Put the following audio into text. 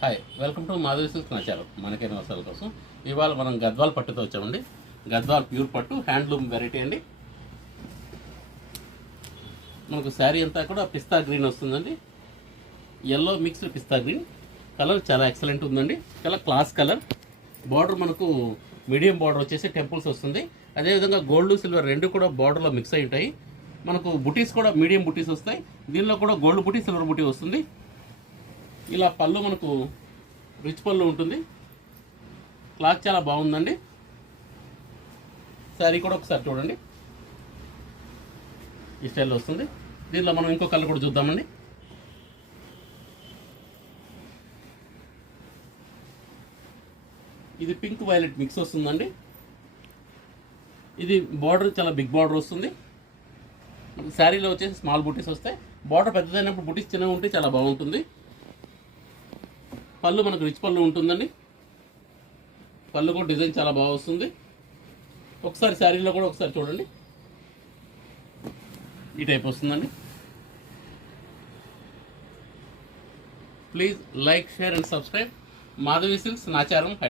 Hi, welcome to Madhavi silks నా channel. మనకైన వసతుల కోసం ఇవాళ మనం గద్వాల్ పట్టుతో వచ్చామండి. గద్వాల్ ప్యూర్ పట్టు హ్యాండ్లూమ్ వెరైటీ అండి. మనకు శారీ అంతా కూడా పిస్తా గ్రీన్ వస్తుందండి. ఎల్లో మిక్స్డ్ పిస్తా గ్రీన్ కలర్ చాలా ఎక్సలెంట్ ఉందండి. చాలా క్లాస్ కలర్. బార్డర్ మనకు మీడియం బార్డర్ వచ్చేసి టెంపుల్స్ వస్తుంది. అదేవిధంగా గోల్డ్ సిల్వర్ రెండు కూడా బార్డర్లో మిక్స్ అయి ఉంటాయి. మనకు బుటీస్ కూడా మీడియం బుటీస్ వస్తాయి. దీనిలో కూడా గోల్డ్ బుటీ సిల్వర్ బుటీ వస్తుంది. ఇలా పళ్ళు మనకు రిచ్ పళ్ళు ఉంటుంది. క్లాత్ చాలా బాగుందండి. శారీ కూడా ఒకసారి చూడండి, ఈ స్టైల్లో వస్తుంది. దీనిలో మనం ఇంకో కలర్ కూడా చూద్దామండి. ఇది పింక్ వైలెట్ మిక్స్ వస్తుందండి. ఇది బార్డర్ చాలా బిగ్ బార్డర్ వస్తుంది. శారీలో వచ్చేసి స్మాల్ బుటీస్ వస్తాయి. బార్డర్ పెద్దదైనప్పుడు బుటీస్ చిన్నగా ఉంటే చాలా బాగుంటుంది. పళ్ళు మనకు రిచ్ పళ్ళు ఉంటుందండి. పళ్ళు కూడా డిజైన్ చాలా బాగా వస్తుంది. ఒకసారి శారీలో కూడా ఒకసారి చూడండి, ఈ టైప్ వస్తుందండి. Please like, share and subscribe. Madhavi silks Nacharam.